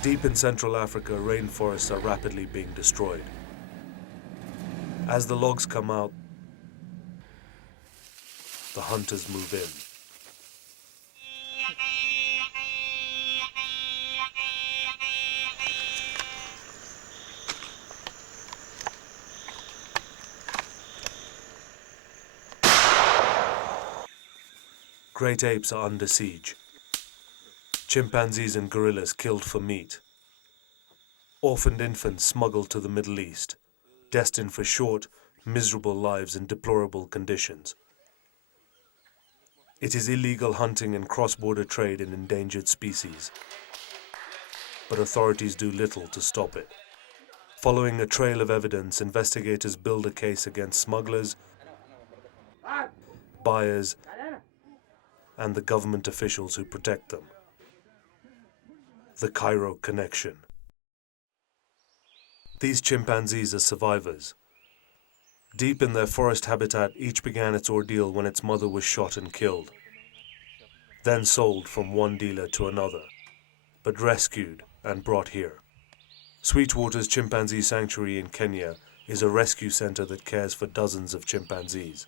Deep in Central Africa, rainforests are rapidly being destroyed. As the logs come out, the hunters move in. Great apes are under siege. Chimpanzees and gorillas killed for meat. Orphaned infants smuggled to the Middle East, destined for short, miserable lives in deplorable conditions. It is illegal hunting and cross-border trade in endangered species, but authorities do little to stop it. Following a trail of evidence, investigators build a case against smugglers, buyers, and the government officials who protect them. The Cairo Connection. These chimpanzees are survivors. Deep in their forest habitat, each began its ordeal when its mother was shot and killed, then sold from one dealer to another, but rescued and brought here. Sweetwater's Chimpanzee Sanctuary in Kenya is a rescue center that cares for dozens of chimpanzees.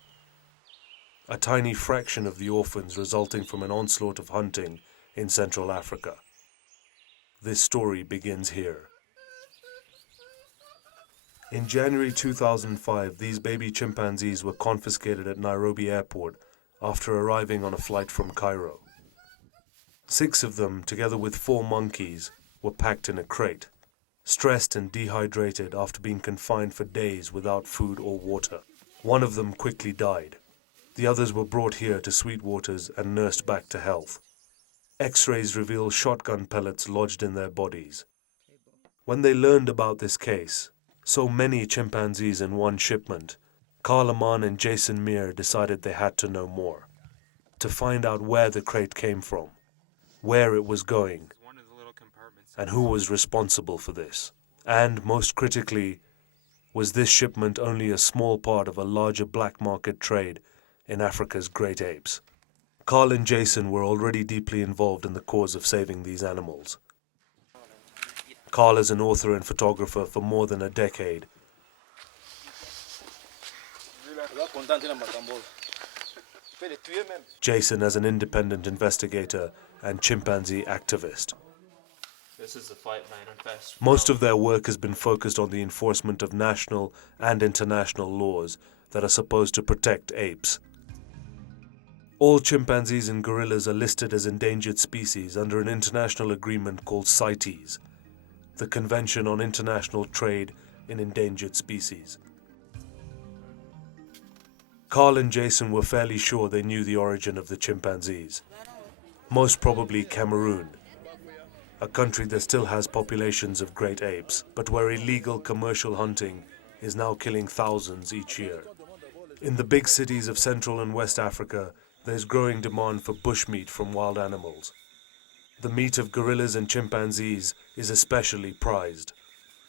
A tiny fraction of the orphans resulting from an onslaught of hunting in Central Africa. This story begins here. In January 2005, these baby chimpanzees were confiscated at Nairobi airport after arriving on a flight from Cairo. 6 of them, together with 4 monkeys, were packed in a crate, stressed and dehydrated after being confined for days without food or water. One of them quickly died. The others were brought here to Sweetwater's and nursed back to health. X-rays reveal shotgun pellets lodged in their bodies. When they learned about this case, so many chimpanzees in one shipment, Karl and Jason Meir decided they had to know more, to find out where the crate came from, where it was going, and who was responsible for this. And, most critically, was this shipment only a small part of a larger black market trade in Africa's great apes? Karl and Jason were already deeply involved in the cause of saving these animals. Karl is an author and photographer for more than a decade. Jason as an independent investigator and chimpanzee activist. This is the fight manifest. Most of their work has been focused on the enforcement of national and international laws that are supposed to protect apes. All chimpanzees and gorillas are listed as endangered species under an international agreement called CITES, the Convention on International Trade in Endangered Species. Karl and Jason were fairly sure they knew the origin of the chimpanzees. Most probably Cameroon, a country that still has populations of great apes, but where illegal commercial hunting is now killing thousands each year. In the big cities of Central and West Africa, there's growing demand for bushmeat from wild animals. The meat of gorillas and chimpanzees is especially prized.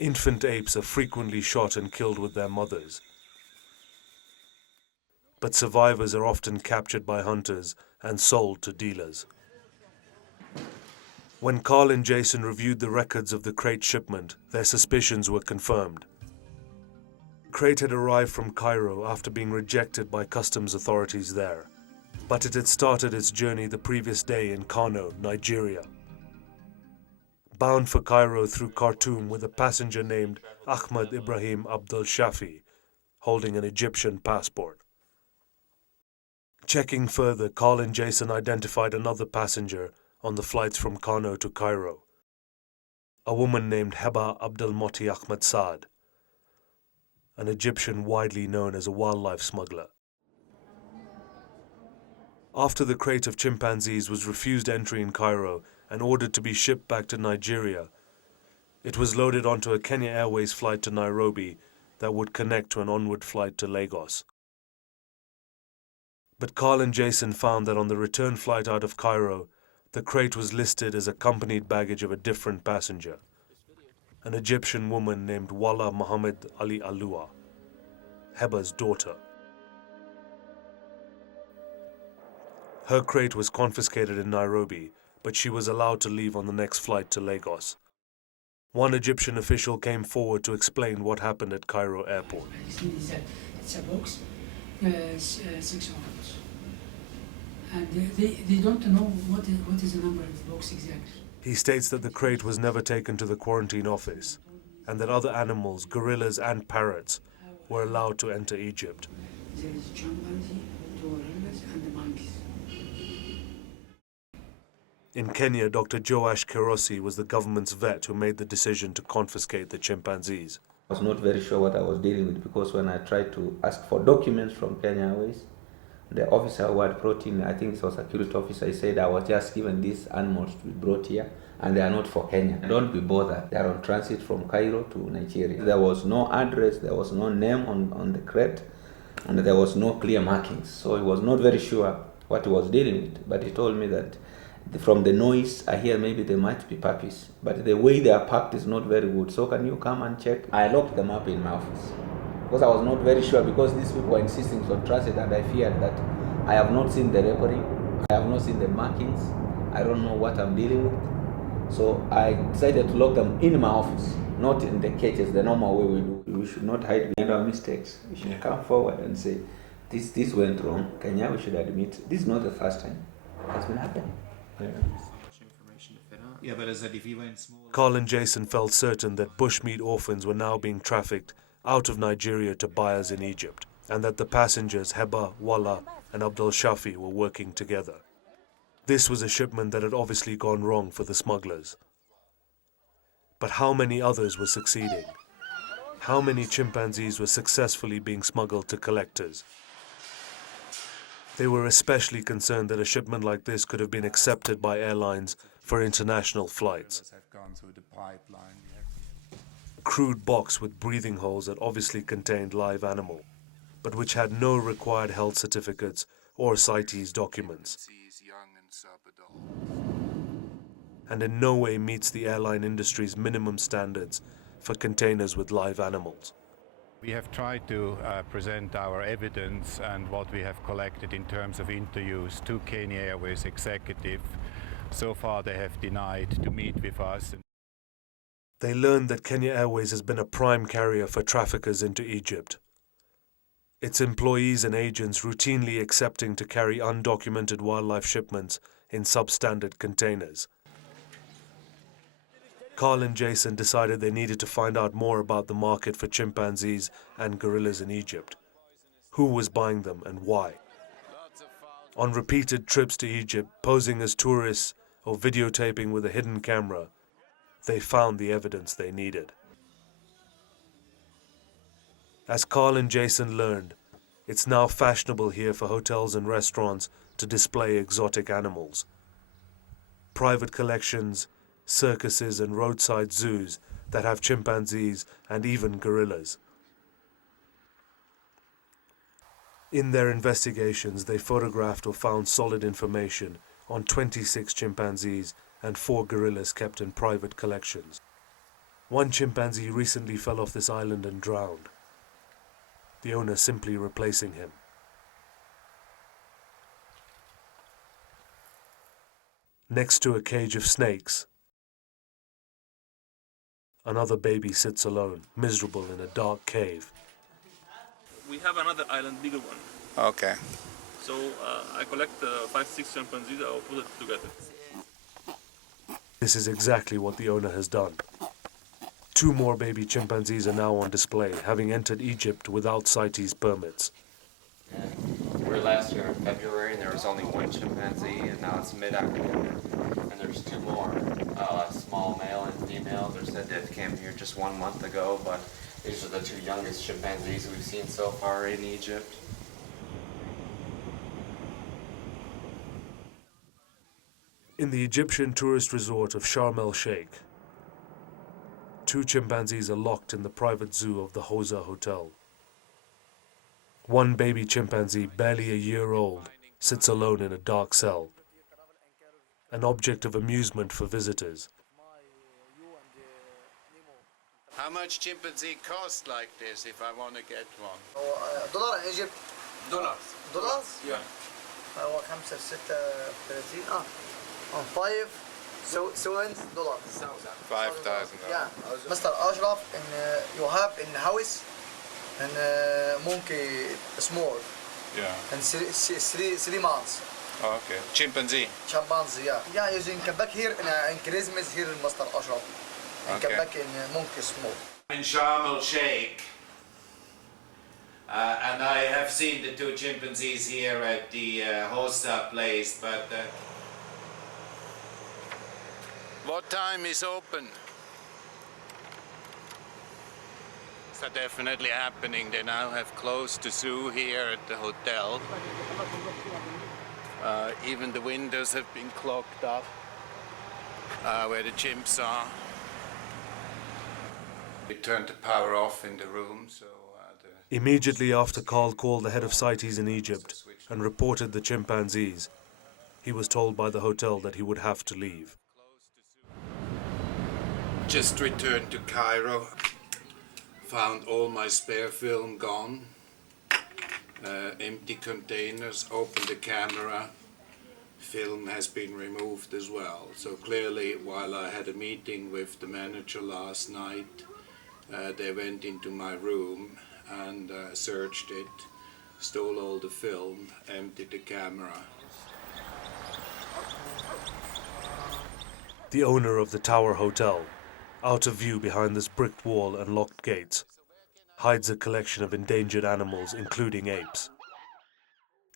Infant apes are frequently shot and killed with their mothers. But survivors are often captured by hunters and sold to dealers. When Karl and Jason reviewed the records of the crate shipment, their suspicions were confirmed. The crate had arrived from Cairo after being rejected by customs authorities there, but it had started its journey the previous day in Kano, Nigeria. Bound for Cairo through Khartoum with a passenger named Ahmed Ibrahim Abdul Shafi, holding an Egyptian passport. Checking further, Karl and Jason identified another passenger on the flights from Kano to Cairo, a woman named Heba Saad, an Egyptian widely known as a wildlife smuggler. After the crate of chimpanzees was refused entry in Cairo and ordered to be shipped back to Nigeria, it was loaded onto a Kenya Airways flight to Nairobi that would connect to an onward flight to Lagos. But Karl and Jason found that on the return flight out of Cairo, the crate was listed as accompanied baggage of a different passenger, an Egyptian woman named Wala Muhammad Ali Alua, Heba's daughter. Her crate was confiscated in Nairobi, but she was allowed to leave on the next flight to Lagos. One Egyptian official came forward to explain what happened at Cairo airport. It's a box, 6 ounces. And they don't know what is the number of the box exactly. He states that the crate was never taken to the quarantine office and that other animals, gorillas and parrots, were allowed to enter Egypt. There is chimpanzee, gorillas, and the monkeys. In Kenya, Dr. Joash Kirosi was the government's vet who made the decision to confiscate the chimpanzees. I was not very sure what I was dealing with because when I tried to ask for documents from Kenya Airways, the officer who had brought in, I think it was a security officer, he said I was just given these animals to be brought here and they are not for Kenya. Don't be bothered. They are on transit from Cairo to Nigeria. There was no address, there was no name on the crate, and there was no clear markings. So he was not very sure what he was dealing with, but he told me that from the noise, I hear maybe they might be puppies, but the way they are packed is not very good. So can you come and check? I locked them up in my office because I was not very sure because these people were insisting on transit and I feared that I have not seen the record, I have not seen the markings, I don't know what I'm dealing with. So I decided to lock them in my office, not in the cages, the normal way we do. We should not hide behind our mistakes. We should come forward and say, this went wrong. Kenya, we should admit, this is not the first time. It's been happening. Yeah, but as if you went small. Karl and Jason felt certain that bushmeat orphans were now being trafficked out of Nigeria to buyers in Egypt, and that the passengers Heba, Wallah, and Abdul Shafi were working together. This was a shipment that had obviously gone wrong for the smugglers. But how many others were succeeding? How many chimpanzees were successfully being smuggled to collectors? They were especially concerned that a shipment like this could have been accepted by airlines for international flights. A crude box with breathing holes that obviously contained live animal, but which had no required health certificates or CITES documents, and in no way meets the airline industry's minimum standards for containers with live animals. We have tried to present our evidence and what we have collected in terms of interviews to Kenya Airways executive. So far they have denied to meet with us. They learned that Kenya Airways has been a prime carrier for traffickers into Egypt. Its employees and agents routinely accepting to carry undocumented wildlife shipments in substandard containers. Karl and Jason decided they needed to find out more about the market for chimpanzees and gorillas in Egypt. Who was buying them and why? On repeated trips to Egypt, posing as tourists or videotaping with a hidden camera, they found the evidence they needed. As Karl and Jason learned, it's now fashionable here for hotels and restaurants to display exotic animals. Private collections, circuses and roadside zoos that have chimpanzees and even gorillas. In their investigations, they photographed or found solid information on 26 chimpanzees and 4 gorillas kept in private collections. One chimpanzee recently fell off this island and drowned, the owner simply replacing him. Next to a cage of snakes, another baby sits alone, miserable in a dark cave. We have another island, bigger one. Okay. So I collect 5-6 chimpanzees, I'll put it together. This is exactly what the owner has done. 2 more baby chimpanzees are now on display, having entered Egypt without CITES permits. We were last year in February and there was only 1 chimpanzee, and now it's mid-October and there's 2 more, small male and female. They said they came here just 1 month ago, but these are the 2 youngest chimpanzees we've seen so far in Egypt. In the Egyptian tourist resort of Sharm el-Sheikh, 2 chimpanzees are locked in the private zoo of the Hosa Hotel. One baby chimpanzee, barely a year old, sits alone in a dark cell, an object of amusement for visitors. How much chimpanzee cost like this if I want to get one? دولار in Egypt. Dollars? Yeah. هو 5 6 30 on 5 $70. 5,000. Yeah, Mr. Ashraf, and you have in house and monkey small. Yeah. And three months. Oh, okay. Chimpanzee. Chimpanzee, yeah. Yeah, you can come back here in Christmas here in Mr. Ashraf. And Okay. come back in monkey small. In Sharm el Sheikh, and I have seen the two chimpanzees here at the Hosta place, but what time is open? So definitely happening. They now have closed the zoo here at the hotel. Even the windows have been clogged up where the chimps are. They turned the power off in the room, so Immediately after Karl called the head of CITES in Egypt and reported the chimpanzees, he was told by the hotel that he would have to leave. Just returned to Cairo. Found all my spare film gone. Empty containers. Opened the camera. Film has been removed as well. So clearly, while I had a meeting with the manager last night, they went into my room and searched it, stole all the film, emptied the camera. The owner of the Tower Hotel, out of view behind this bricked wall and locked gates, hides a collection of endangered animals, including apes.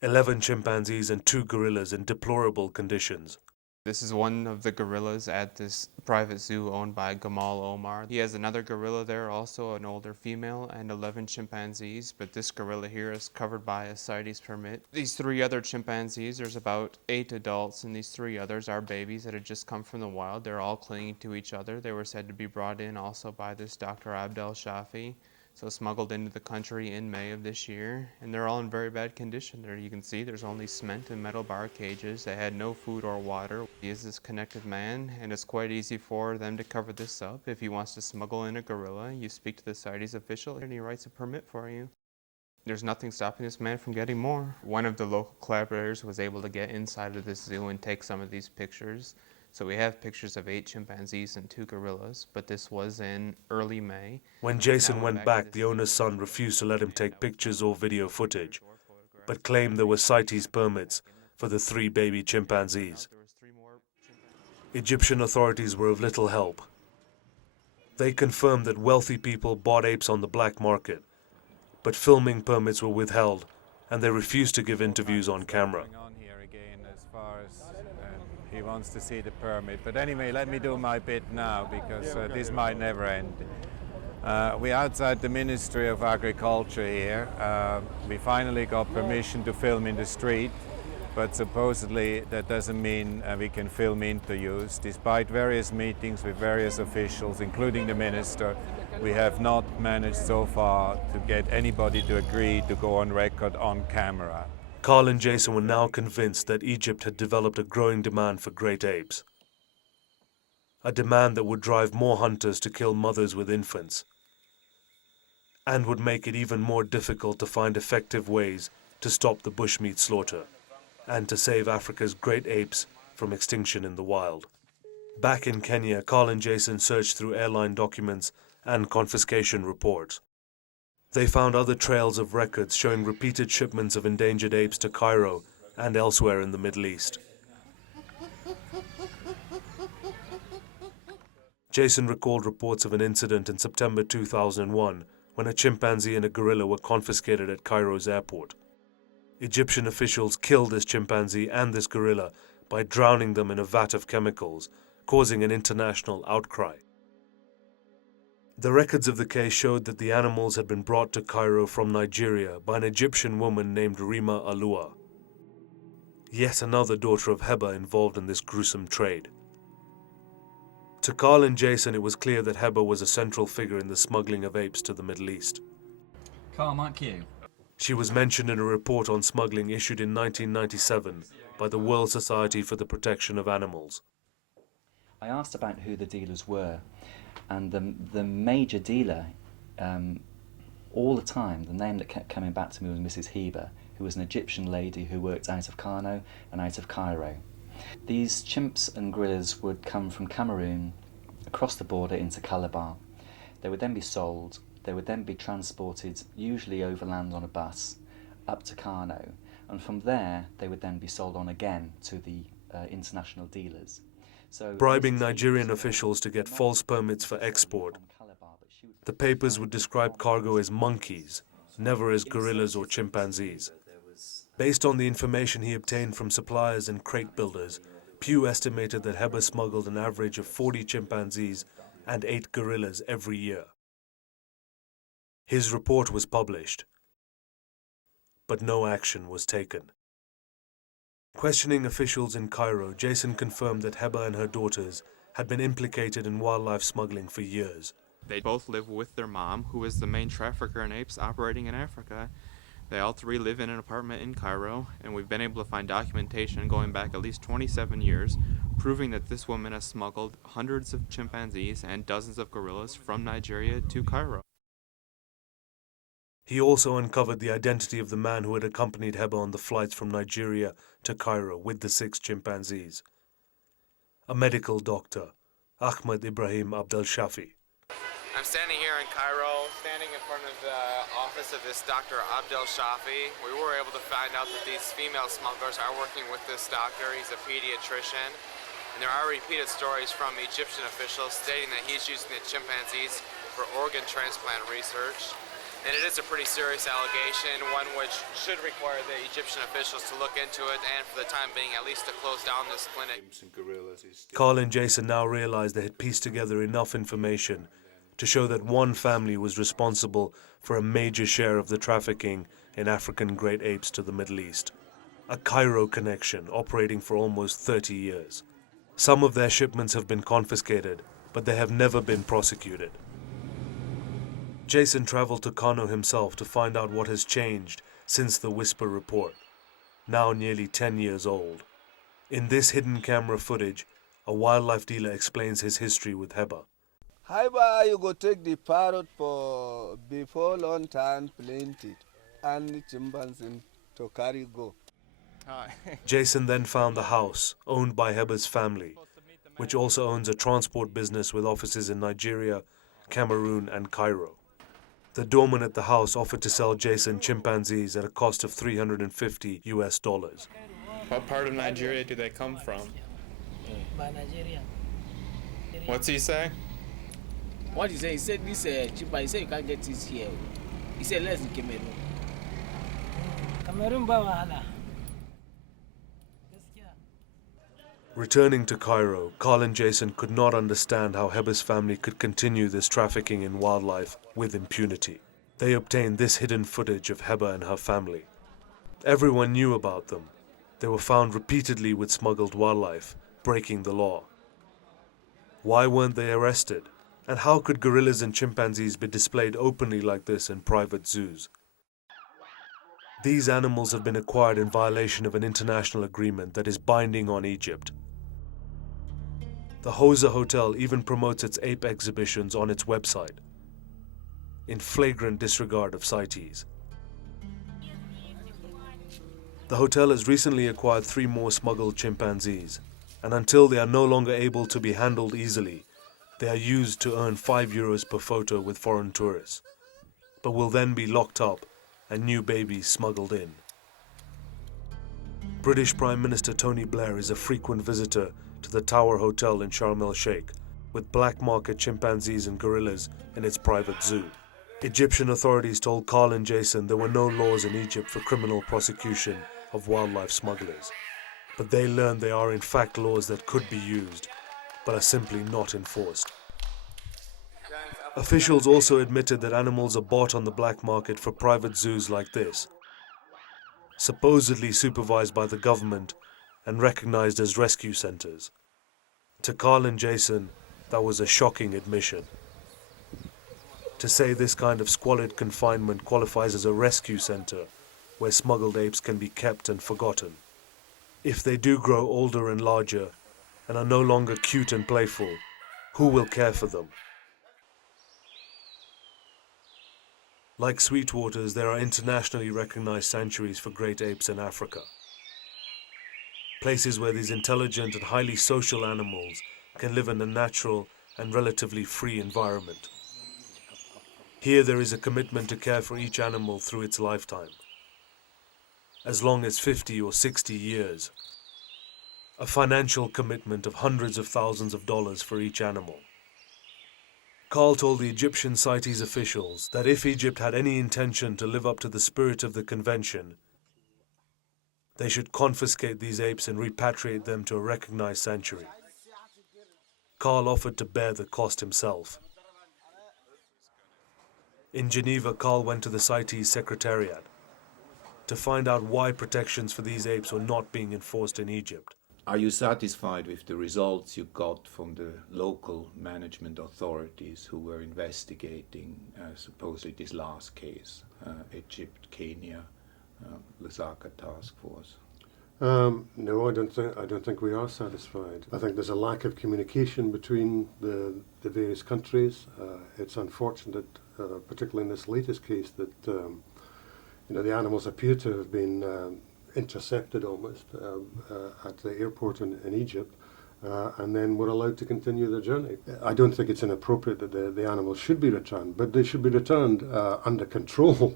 11 chimpanzees and 2 gorillas in deplorable conditions. This is one of the gorillas at this private zoo owned by Gamal Omar. He has another gorilla there, also an older female, and 11 chimpanzees, but this gorilla here is covered by a CITES permit. These 3 other chimpanzees, there's about 8 adults, and these 3 others are babies that had just come from the wild. They're all clinging to each other. They were said to be brought in also by this Dr. Abdel Shafi, so smuggled into the country in May of this year, and they're all in very bad condition. There you can see there's only cement and metal bar cages. They had no food or water. He is this connected man, and it's quite easy for them to cover this up. If he wants to smuggle in a gorilla, you speak to the CITES official and he writes a permit for you. There's nothing stopping this man from getting more. One of the local collaborators was able to get inside of this zoo and take some of these pictures. So we have pictures of 8 chimpanzees and 2 gorillas, but this was in early May. When Jason went back, the owner's son refused to let him take pictures or video footage, but claimed there were CITES permits for the 3 baby chimpanzees. Egyptian authorities were of little help. They confirmed that wealthy people bought apes on the black market, but filming permits were withheld, and they refused to give interviews on camera. He wants to see the permit. But anyway, let me do my bit now, because this might never end. We're outside the Ministry of Agriculture here. We finally got permission to film in the street, but supposedly that doesn't mean we can film interviews. Despite various meetings with various officials, including the minister, we have not managed so far to get anybody to agree to go on record on camera. Karl and Jason were now convinced that Egypt had developed a growing demand for great apes. A demand that would drive more hunters to kill mothers with infants, and would make it even more difficult to find effective ways to stop the bushmeat slaughter, and to save Africa's great apes from extinction in the wild. Back in Kenya, Karl and Jason searched through airline documents and confiscation reports. They found other trails of records showing repeated shipments of endangered apes to Cairo and elsewhere in the Middle East. Jason recalled reports of an incident in September 2001 when a chimpanzee and a gorilla were confiscated at Cairo's airport. Egyptian officials killed this chimpanzee and this gorilla by drowning them in a vat of chemicals, causing an international outcry. The records of the case showed that the animals had been brought to Cairo from Nigeria by an Egyptian woman named Rima Alua, yet another daughter of Heba involved in this gruesome trade. To Karl and Jason, it was clear that Heba was a central figure in the smuggling of apes to the Middle East. Karl, Mark Q. She was mentioned in a report on smuggling issued in 1997 by the World Society for the Protection of Animals. I asked about who the dealers were, and the major dealer, all the time, the name that kept coming back to me was Mrs. Heba, who was an Egyptian lady who worked out of Kano and out of Cairo. These chimps and gorillas would come from Cameroon across the border into Calabar. They would then be sold. They would then be transported, usually overland on a bus, up to Kano, and from there they would then be sold on again to the international dealers. So bribing Nigerian officials to get false permits for export. The papers would describe cargo as monkeys, never as gorillas or chimpanzees. Based on the information he obtained from suppliers and crate builders, Pew estimated that Heba smuggled an average of 40 chimpanzees and 8 gorillas every year. His report was published, but no action was taken. Questioning officials in Cairo, Jason confirmed that Heba and her daughters had been implicated in wildlife smuggling for years. They both live with their mom, who is the main trafficker in apes operating in Africa. They all three live in an apartment in Cairo, and we've been able to find documentation going back at least 27 years, proving that this woman has smuggled hundreds of chimpanzees and dozens of gorillas from Nigeria to Cairo. He also uncovered the identity of the man who had accompanied Heba on the flights from Nigeria to Cairo with the 6 chimpanzees. A medical doctor, Ahmed Ibrahim Abdel Shafi. I'm standing here in Cairo, standing in front of the office of this Dr. Abdel Shafi. We were able to find out that these female smugglers are working with this doctor. He's a pediatrician. And there are repeated stories from Egyptian officials stating that he's using the chimpanzees for organ transplant research. And it is a pretty serious allegation, one which should require the Egyptian officials to look into it and, for the time being, at least to close down this clinic. Karl and Jason now realized they had pieced together enough information to show that one family was responsible for a major share of the trafficking in African great apes to the Middle East. A Cairo Connection operating for almost 30 years. Some of their shipments have been confiscated, but they have never been prosecuted. Jason traveled to Kano himself to find out what has changed since the Whisper report, now nearly 10 years old. In this hidden camera footage, a wildlife dealer explains his history with Heba. Heba, you go take the parrot for before long time planted, and chimpanzee to carry go. Jason then found the house owned by Heba's family, which also owns a transport business with offices in Nigeria, Cameroon, and Cairo. The doorman at the house offered to sell Jason chimpanzees at a cost of $350. What part of Nigeria do they come from? Nigeria. What's he say? What he said? He said this chimpanzee. He said you can't get this here. He said let's in Cameroon. Cameroon bawahala. Returning to Cairo, Karl and Jason could not understand how Heba's family could continue this trafficking in wildlife with impunity. They obtained this hidden footage of Heba and her family. Everyone knew about them. They were found repeatedly with smuggled wildlife, breaking the law. Why weren't they arrested? And how could gorillas and chimpanzees be displayed openly like this in private zoos? These animals have been acquired in violation of an international agreement that is binding on Egypt. The Hosa Hotel even promotes its ape exhibitions on its website, in flagrant disregard of CITES. The hotel has recently acquired 3 more smuggled chimpanzees, and until they are no longer able to be handled easily, they are used to earn €5 per photo with foreign tourists, but will then be locked up and new babies smuggled in. British Prime Minister Tony Blair is a frequent visitor to the Tower Hotel in Sharm el-Sheikh, with black market chimpanzees and gorillas in its private zoo. Egyptian authorities told Karl and Jason there were no laws in Egypt for criminal prosecution of wildlife smugglers, but they learned there are in fact laws that could be used, but are simply not enforced. Officials also admitted that animals are bought on the black market for private zoos like this, supposedly supervised by the government and recognized as rescue centers. To Karl and Jason, that was a shocking admission. To say this kind of squalid confinement qualifies as a rescue center where smuggled apes can be kept and forgotten. If they do grow older and larger and are no longer cute and playful, who will care for them? Like Sweetwater's, there are internationally recognized sanctuaries for great apes in Africa. places where these intelligent and highly social animals can live in a natural and relatively free environment. Here there is a commitment to care for each animal through its lifetime, as long as 50 or 60 years. A financial commitment of hundreds of thousands of dollars for each animal. Karl told the Egyptian CITES officials that if Egypt had any intention to live up to the spirit of the convention, they should confiscate these apes and repatriate them to a recognized sanctuary. Karl offered to bear the cost himself. In Geneva, Karl went to the CITES Secretariat to find out why protections for these apes were not being enforced in Egypt. Are you satisfied with the results you got from the local management authorities who were investigating supposedly this last case, Egypt, Kenya, Lusaka task force? No, I don't think we are satisfied. I think there's a lack of communication between the various countries. It's unfortunate, particularly in this latest case, that the animals appear to have been intercepted almost at the airport in Egypt, and then were allowed to continue their journey. I don't think it's inappropriate that the animals should be returned, but they should be returned under control.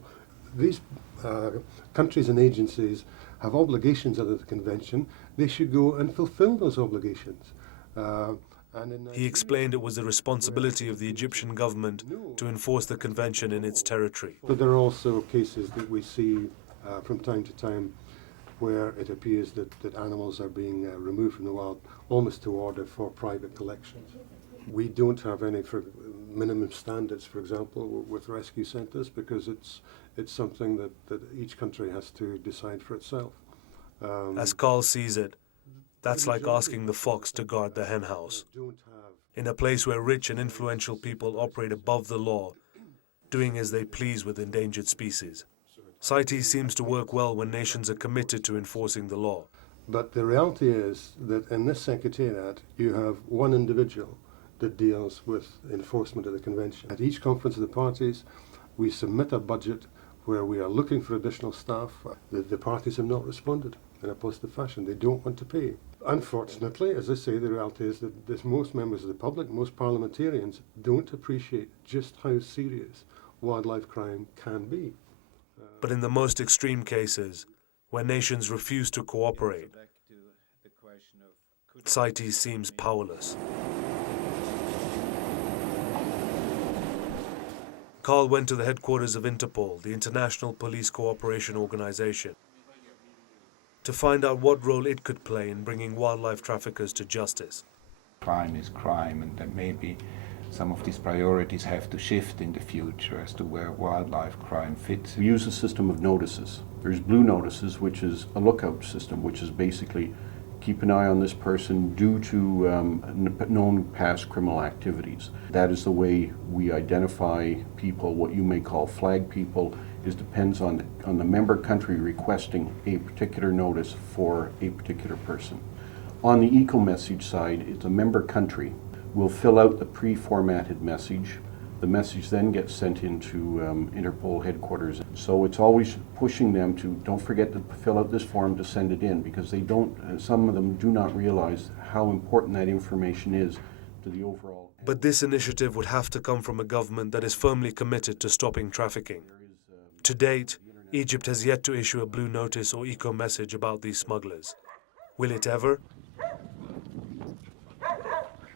These countries and agencies have obligations under the convention. They should go and fulfill those obligations. He explained it was the responsibility of the Egyptian government to enforce the convention in its territory. But there are also cases that we see from time to time where it appears that animals are being removed from the wild almost to order for private collections. We don't have any minimum standards, for example, with rescue centres, because it's something that each country has to decide for itself. As Karl sees it, that's like asking the fox to guard the hen house. In a place where rich and influential people operate above the law, doing as they please with endangered species. CITES seems to work well when nations are committed to enforcing the law. But the reality is that in this secretariat, you have one individual that deals with enforcement of the convention. At each conference of the parties, we submit a budget where we are looking for additional staff. The parties have not responded in a positive fashion. They don't want to pay. Unfortunately, as I say, the reality is that most members of the public, most parliamentarians, don't appreciate just how serious wildlife crime can be. But in the most extreme cases, where nations refuse to cooperate, CITES seems powerless. Karl went to the headquarters of Interpol, the International Police Cooperation Organization, to find out what role it could play in bringing wildlife traffickers to justice. Crime is crime, and that maybe some of these priorities have to shift in the future as to where wildlife crime fits. We use a system of notices. There's blue notices, which is a lookout system, which is basically keep an eye on this person due to known past criminal activities. That is the way we identify people. What you may call flag people depends on the member country requesting a particular notice for a particular person. On the eco-message side, it's a member country will fill out the pre-formatted message. The message then gets sent into Interpol headquarters. So it's always pushing them to don't forget to fill out this form to send it in, because they don't, some of them do not realize how important that information is to the overall. But this initiative would have to come from a government that is firmly committed to stopping trafficking. To date, Egypt has yet to issue a blue notice or eco-message about these smugglers. Will it ever?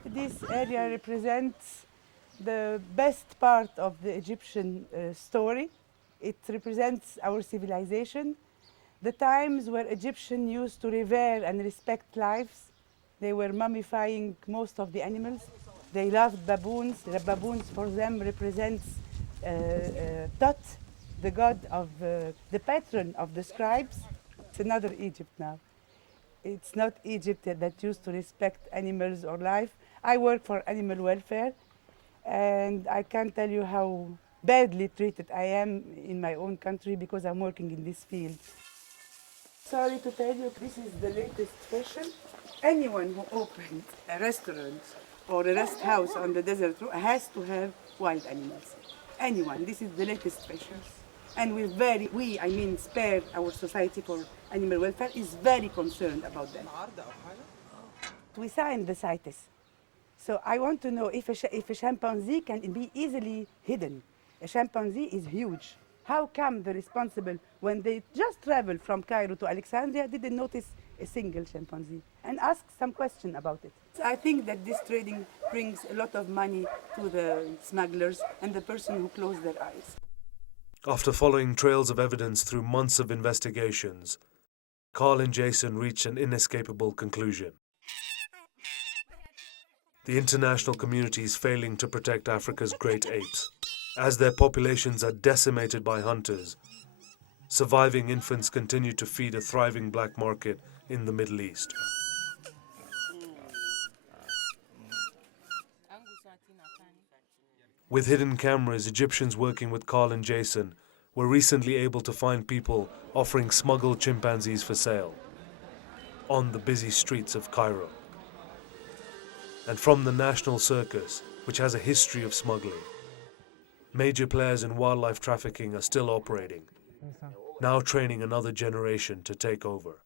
This area represents the best part of the Egyptian story. It represents our civilization, the times where Egyptians used to revere and respect lives. They were mummifying most of the animals. They loved baboons. The baboons for them represents Tot, the god of the patron of the scribes. It's another Egypt now. It's not Egypt that used to respect animals or life. I work for animal welfare, and I can't tell you how badly treated I am in my own country because I'm working in this field. Sorry to tell you, this is the latest fashion. Anyone who opens a restaurant or a rest house on the desert road has to have wild animals. Anyone, this is the latest fashion. And we spare our society for Animal Welfare is very concerned about them. We signed the CITES. So I want to know if a chimpanzee can be easily hidden. A chimpanzee is huge. How come the responsible, when they just traveled from Cairo to Alexandria, didn't notice a single chimpanzee and ask some question about it? So I think that this trading brings a lot of money to the smugglers and the person who closed their eyes. After following trails of evidence through months of investigations, Karl and Jason reached an inescapable conclusion. The international community is failing to protect Africa's great apes. As their populations are decimated by hunters, surviving infants continue to feed a thriving black market in the Middle East. With hidden cameras, Egyptians working with Karl and Jason were recently able to find people offering smuggled chimpanzees for sale on the busy streets of Cairo. And from the national circus, which has a history of smuggling, major players in wildlife trafficking are still operating, now training another generation to take over.